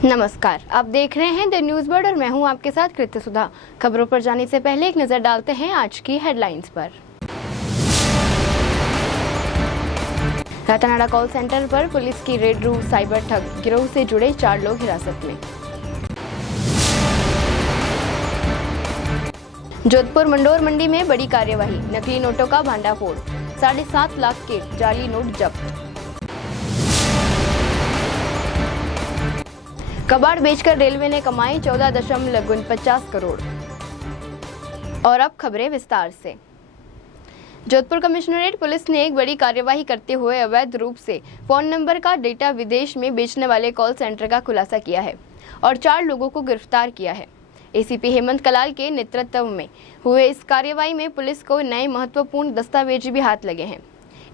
नमस्कार, आप देख रहे हैं द न्यूज वर्ल्ड और मैं हूं आपके साथ कृत्य सुधा। खबरों पर जाने से पहले एक नजर डालते हैं आज की हेडलाइंस पर। रातानाडा कॉल सेंटर पर पुलिस की रेड रूम, साइबर ठग गिरोह से जुड़े 4 लोग हिरासत में। जोधपुर मंडोर मंडी में बड़ी कार्यवाही, नकली नोटों का भांडाफोड़, 7.5 लाख के जाली नोट जब्त। कबाड़ बेचकर रेलवे ने कमाई 14.49 करोड़। और अब खबरें विस्तार से। जोधपुर कमिश्नरेट पुलिस ने एक बड़ी कार्यवाही करते हुए अवैध रूप से फोन नंबर का डेटा विदेश में बेचने वाले कॉल सेंटर का खुलासा किया है और 4 लोगों को गिरफ्तार किया है। एसीपी हेमंत कलाल के नेतृत्व में हुए इस कार्यवाही में पुलिस को नए महत्वपूर्ण दस्तावेज भी हाथ लगे हैं।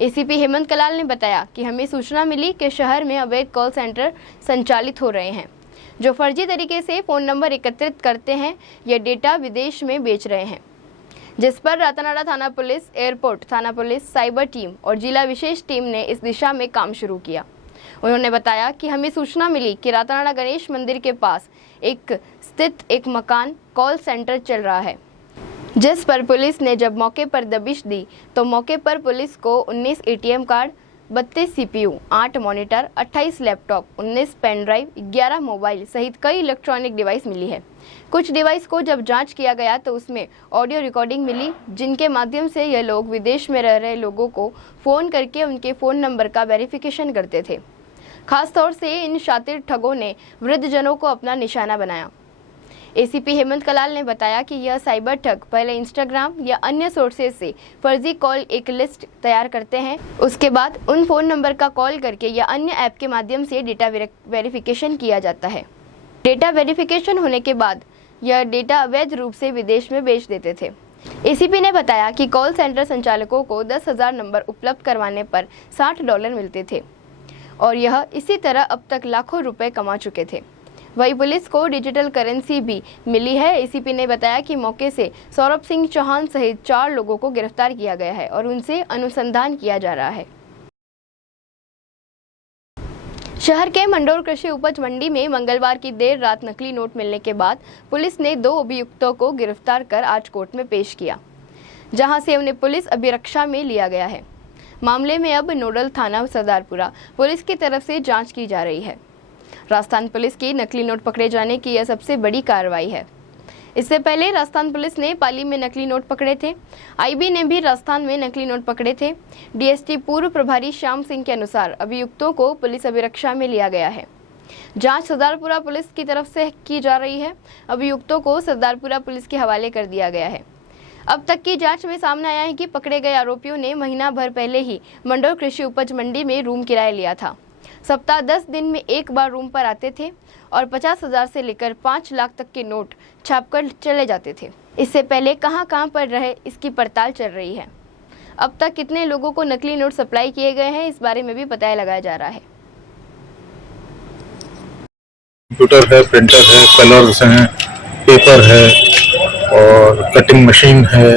एसीपी हेमंत कलाल ने बताया कि हमें सूचना मिली कि शहर में अवैध कॉल सेंटर संचालित हो रहे हैं जो फर्जी तरीके से फ़ोन नंबर एकत्रित करते हैं या डेटा विदेश में बेच रहे हैं, जिस पर रातानाडा थाना पुलिस, एयरपोर्ट थाना पुलिस, साइबर टीम और जिला विशेष टीम ने इस दिशा में काम शुरू किया। उन्होंने बताया कि हमें सूचना मिली कि रातानाडा गणेश मंदिर के पास स्थित एक मकान कॉल सेंटर चल रहा है, जिस पर पुलिस ने जब मौके पर दबिश दी तो मौके पर पुलिस को 19 ATM card, 32 CPU, 8 monitor, 28 laptop, 19 pen drive, 11 mobile सहित कई इलेक्ट्रॉनिक डिवाइस मिली है। कुछ डिवाइस को जब जांच किया गया तो उसमें ऑडियो रिकॉर्डिंग मिली, जिनके माध्यम से यह लोग विदेश में रह रहे लोगों को फ़ोन करके उनके फ़ोन नंबर का वेरिफिकेशन करते थे। खासतौर से इन शातिर ठगों ने वृद्धजनों को अपना निशाना बनाया। एसीपी हेमंत कलाल ने बताया कि यह साइबर ठग पहले इंस्टाग्राम या अन्य सोर्सेज से फर्जी कॉल एक लिस्ट तैयार करते हैं, उसके बाद उन फ़ोन नंबर का कॉल करके या अन्य ऐप के माध्यम से डेटा वेरिफिकेशन किया जाता है। डेटा वेरिफिकेशन होने के बाद यह डेटा अवैध रूप से विदेश में बेच देते थे। एसीपी ने बताया कि कॉल सेंटर संचालकों को 10,000 नंबर उपलब्ध करवाने पर $60 मिलते थे और यह इसी तरह अब तक लाखों रुपए कमा चुके थे। वही पुलिस को डिजिटल करेंसी भी मिली है। एसीपी ने बताया कि मौके से सौरभ सिंह चौहान सहित 4 लोगों को गिरफ्तार किया गया है और उनसे अनुसंधान किया जा रहा है। शहर के मंडोर कृषि उपज मंडी में मंगलवार की देर रात नकली नोट मिलने के बाद पुलिस ने 2 अभियुक्तों को गिरफ्तार कर आज कोर्ट में पेश किया, जहां से उन्हें पुलिस अभिरक्षा में लिया गया है। मामले में अब नोडल थाना सरदारपुरा पुलिस की तरफ से जाँच की जा रही है। राजस्थान पुलिस की नकली नोट पकड़े जाने की यह सबसे बड़ी कार्रवाई है। इससे पहले राजस्थान पुलिस ने पाली में नकली नोट पकड़े थे। आईबी ने भी राजस्थान में नकली नोट पकड़े थे। डीएसटी पूर्व प्रभारी श्याम सिंह के अनुसार अभियुक्तों को पुलिस अभिरक्षा में लिया गया है। जांच सरदारपुरा पुलिस की तरफ से की जा रही है। अभियुक्तों को सरदारपुरा पुलिस के हवाले कर दिया गया है। अब तक की जांच में सामने आया है कि पकड़े गए आरोपियों ने महीना भर पहले ही मंडोर कृषि उपज मंडी में रूम किराया लिया था। सप्ताह 10 दिन में एक बार रूम पर आते थे और 50,000 से लेकर 5 लाख तक के नोट छापकर चले जाते थे। इससे पहले कहां पर रहे, इसकी पड़ताल चल रही है। अब तक कितने लोगों को नकली नोट सप्लाई किए गए हैं, इस बारे में भी पता लगाया जा रहा है। कंप्यूटर है, प्रिंटर है, कलर्स हैं, पेपर है और कटिंग मशीन है।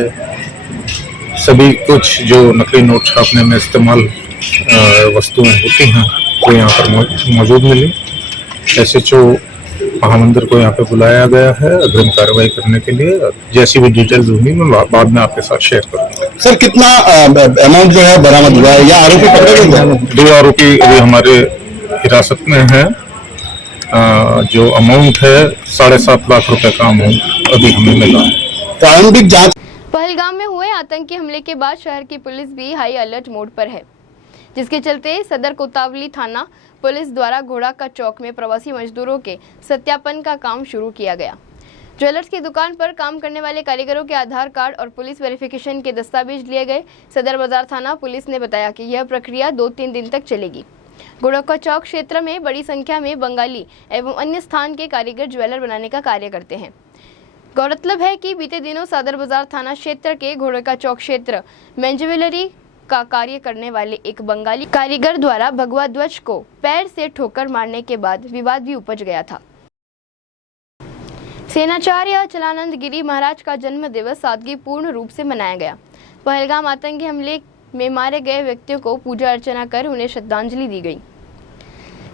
सभी कुछ जो नकली नोट छापने में इस्तेमाल वस्तुएं होती हैं वो यहाँ पर मौजूद मिली। एसएचओ महामंदिर को यहाँ पे बुलाया गया है अग्रिम कार्रवाई करने के लिए। जैसी भी डिटेल्स होंगी मैं बाद में आपके साथ शेयर करूँगा। सर, कितना अमाउंट जो है बरामद हुआ है या आरोपी पकड़े गए? 2 आरोपी अभी हमारे हिरासत में हैं। जो अमाउंट है 7.5 लाख रुपए का अमाउंट अभी हमें मिला है। प्रारंभिक जांच। पहलगाम में हुए आतंकी हमले के बाद शहर की पुलिस भी हाई अलर्ट मोड पर है, जिसके चलते सदर कोतवाली थाना पुलिस द्वारा घोड़ा का चौक में प्रवासी मजदूरों के सत्यापन का काम शुरू किया गया। ज्वेलर्स की दुकान पर काम करने वाले कारीगरों के आधार कार्ड और पुलिस वेरिफिकेशन के दस्तावेज लिए गए। सदर बाजार थाना पुलिस ने बताया कि यह प्रक्रिया 2-3 दिन तक चलेगी। घोड़ा का चौक क्षेत्र में बड़ी संख्या में बंगाली एवं अन्य स्थान के कारीगर ज्वेलर बनाने का कार्य करते हैं। गौरतलब है कि बीते दिनों सदर बाजार थाना क्षेत्र के घोड़ा का चौक क्षेत्र में ज्वेलरी का कार्य करने वाले एक बंगाली कारीगर द्वारा भगवा ध्वज को पैर से ठोकर मारने के बाद विवाद भी उपज गया था। सेनाचार्य अचलानंद गिरी महाराज का जन्म दिवस सादगीपूर्ण रूप से मनाया गया। पहलगाम आतंकी हमले में मारे गए व्यक्तियों को पूजा अर्चना कर उन्हें श्रद्धांजलि दी गई।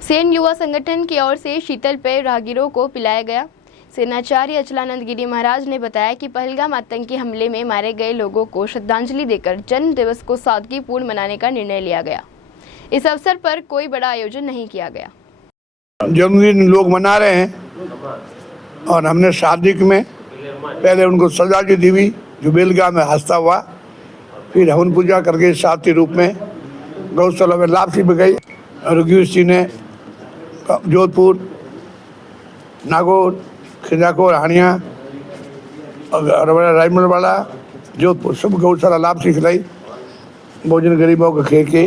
सेन युवा संगठन की ओर से शीतल पेय राहगीरों को पिलाया गया। सेनाचार्य अचलानंद गिरी महाराज ने बताया कि पहलगाम आतंकी हमले में मारे गए लोगों को श्रद्धांजलि देकर जन्म दिवस को सादगीपूर्ण मनाने का निर्णय लिया गया। इस अवसर पर कोई बड़ा आयोजन नहीं किया गया। जन्मदिन लोग मना रहे हैं और हमने शादी में पहले उनको श्रद्धांजलि दी हुई जो बेलगाम में हादसा हुआ, फिर हवन पूजा करके शांति रूप में गौशाला में लापसी में गई। रघुवीर सिंह ने जोधपुर, नागौर, खिजाकोर, हानिया और रायमंडवाला, जोधपुर सब गौशाला लापसी खिलाई, भोजन गरीबों को खे के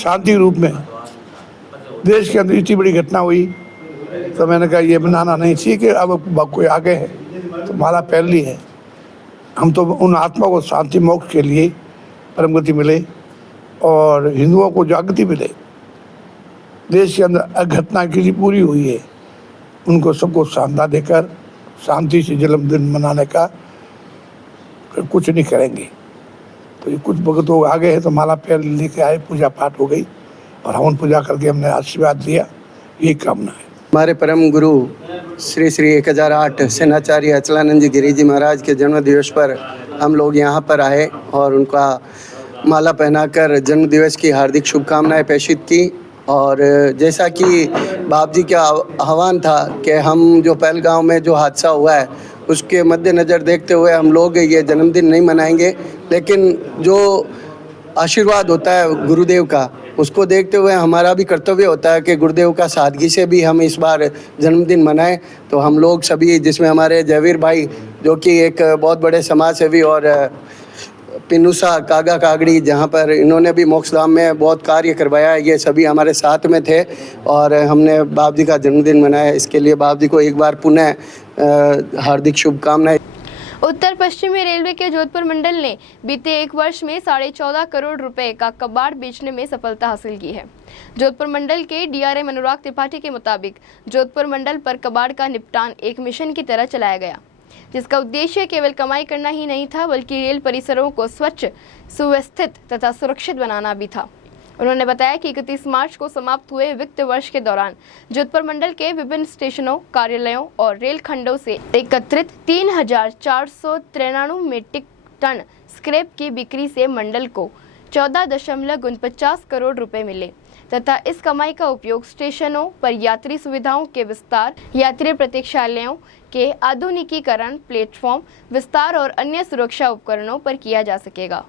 शांति रूप में। देश के अंदर इतनी बड़ी घटना हुई तो मैंने कहा ये बनाना नहीं चाहिए कि अब कोई आगे है तो माला पहली है। हम तो उन आत्मा को शांति मोक्ष के लिए परम गति मिले और हिंदुओं को जागृति मिले। देश के अंदर घटना किसी पूरी हुई है, उनको सबको सांत्वना देकर शांति से जन्मदिन मनाने का कुछ नहीं करेंगे। तो ये कुछ भगत लोग आगे हैं तो माला पैर लेके आए, पूजा पाठ हो गई और हवन पूजा करके हमने आशीर्वाद दिया। ये कामना है। हमारे परम गुरु श्री श्री 1008 सेनाचार्य अचलानंद जी गिरी जी महाराज के जन्म दिवस पर हम लोग यहाँ पर आए और उनका माला पहनाकर जन्म दिवस की हार्दिक शुभकामनाएं प्रेषित की। और जैसा कि बाप जी का आह्वान था कि हम जो पहलगाम में जो हादसा हुआ है उसके मद्देनज़र देखते हुए हम लोग ये जन्मदिन नहीं मनाएंगे, लेकिन जो आशीर्वाद होता है गुरुदेव का उसको देखते हुए हमारा भी कर्तव्य होता है कि गुरुदेव का सादगी से भी हम इस बार जन्मदिन मनाएं। तो हम लोग सभी, जिसमें हमारे जयवीर भाई जो कि एक बहुत बड़े समाज सेवी और पिनुसा कागा कागड़ी जहाँ पर इन्होंने भी मोक्षधाम में बहुत कार्य करवाया है, ये सभी हमारे साथ में थे और हमने बाप जी का जन्मदिन मनाया। इसके लिए बाप जी को एक बार पुनः हार्दिक शुभकामनाएं। उत्तर पश्चिमी रेलवे के जोधपुर मंडल ने बीते एक वर्ष में 14.5 करोड़ रुपए का कबाड़ बेचने में सफलता हासिल की है। जोधपुर मंडल के डीआरएम अनुराग त्रिपाठी के मुताबिक जोधपुर मंडल पर कबाड़ का निपटान एक मिशन की तरह चलाया गया, जिसका उद्देश्य केवल कमाई करना ही नहीं था बल्कि रेल परिसरों को स्वच्छ, सुव्यवस्थित तथा सुरक्षित बनाना भी था। उन्होंने बताया कि 31 मार्च को समाप्त हुए वित्त वर्ष के दौरान जोधपुर मंडल के विभिन्न स्टेशनों, कार्यालयों और रेल खंडों से एकत्रित 3,493 मीट्रिक टन स्क्रैप की बिक्री से मंडल को 14.49 करोड़ रुपए मिले तथा इस कमाई का उपयोग स्टेशनों पर यात्री सुविधाओं के विस्तार, यात्री प्रतीक्षालयों के आधुनिकीकरण, प्लेटफॉर्म विस्तार और अन्य सुरक्षा उपकरणों पर किया जा सकेगा।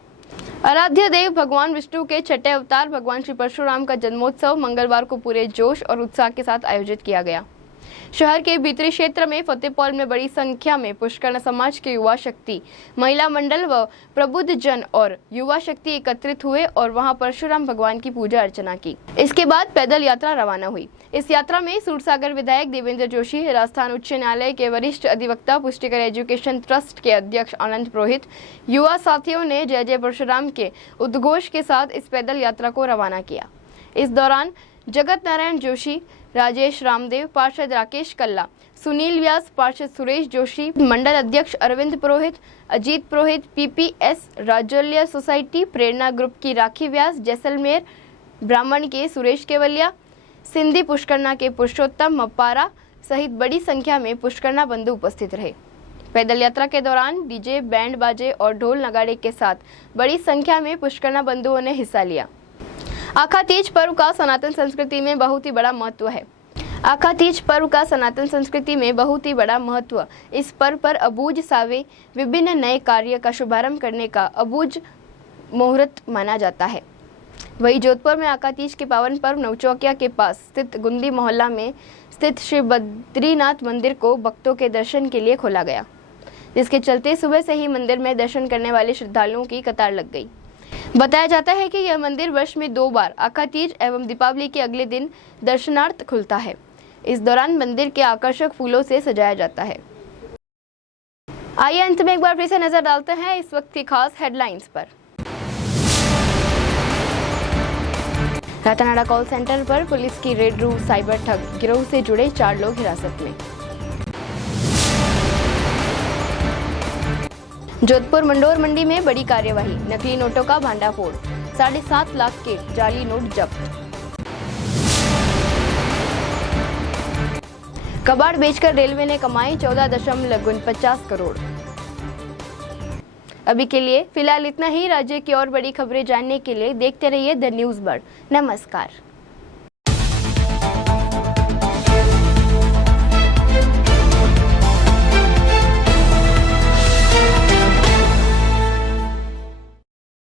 आराध्य देव भगवान विष्णु के छठे अवतार भगवान श्री परशुराम का जन्मोत्सव मंगलवार को पूरे जोश और उत्साह के साथ आयोजित किया गया। शहर के भीतरी क्षेत्र में फतेहपुर में बड़ी संख्या में पुष्कर समाज के युवा शक्ति, महिला मंडल व प्रबुद्ध जन और युवा शक्ति एकत्रित हुए और वहां परशुराम भगवान की पूजा अर्चना की। इसके बाद पैदल यात्रा रवाना हुई। इस यात्रा में सूरसागर विधायक देवेंद्र जोशी, राजस्थान उच्च न्यायालय के वरिष्ठ अधिवक्ता, पुष्टिकर एजुकेशन ट्रस्ट के अध्यक्ष आनंद पुरोहित, युवा साथियों ने जय जय परशुराम के उद्घोष के साथ इस पैदल यात्रा को रवाना किया। इस दौरान जगत नारायण जोशी, राजेश रामदेव, पार्षद राकेश कल्ला, सुनील व्यास, पार्षद सुरेश जोशी, मंडल अध्यक्ष अरविंद पुरोहित, अजीत पुरोहित, पीपीएस राजौलिया सोसाइटी, प्रेरणा ग्रुप की राखी व्यास, जैसलमेर ब्राह्मण के सुरेश केवलिया, सिंधी पुष्करना के पुरुषोत्तम मप्पारा सहित बड़ी संख्या में पुष्करना बंधु उपस्थित रहे। पैदल यात्रा के दौरान डीजे, बैंड बाजे और ढोल नगाड़े के साथ बड़ी संख्या में पुष्करना बंधुओं ने हिस्सा लिया। आखा तीज पर्व का सनातन संस्कृति में बहुत ही बड़ा महत्व है। आखा तीज पर्व का सनातन संस्कृति में बहुत ही बड़ा महत्व। इस पर्व पर अबूझ सावे विभिन्न नए कार्य का शुभारंभ करने का अबूझ मुहूर्त माना जाता है। वहीं जोधपुर में आखा तीज के पावन पर्व नवचौकिया के पास स्थित गुंदी मोहल्ला में स्थित श्री बद्रीनाथ मंदिर को भक्तों के दर्शन के लिए खोला गया, जिसके चलते सुबह से ही मंदिर में दर्शन करने वाले श्रद्धालुओं की कतार लग गई। बताया जाता है कि यह मंदिर वर्ष में 2 बार आखा तीज एवं दीपावली के अगले दिन दर्शनार्थ खुलता है। इस दौरान मंदिर के आकर्षक फूलों से सजाया जाता है। आइए अंत में एक बार फिर से नजर डालते हैं इस वक्त की खास हेडलाइंस पर। रातानाडा कॉल सेंटर पर पुलिस की रेड रू, साइबर ठग गिरोह से जुड़े 4 लोग हिरासत में। जोधपुर मंडोर मंडी में बड़ी कार्यवाही, नकली नोटों का भांडाफोड़, 7.5 लाख के जाली नोट जब्त। कबाड़ बेचकर रेलवे ने कमाई 14.49 करोड़। अभी के लिए फिलहाल इतना ही। राज्य की और बड़ी खबरें जानने के लिए देखते रहिए द न्यूज़ बर्ड। नमस्कार।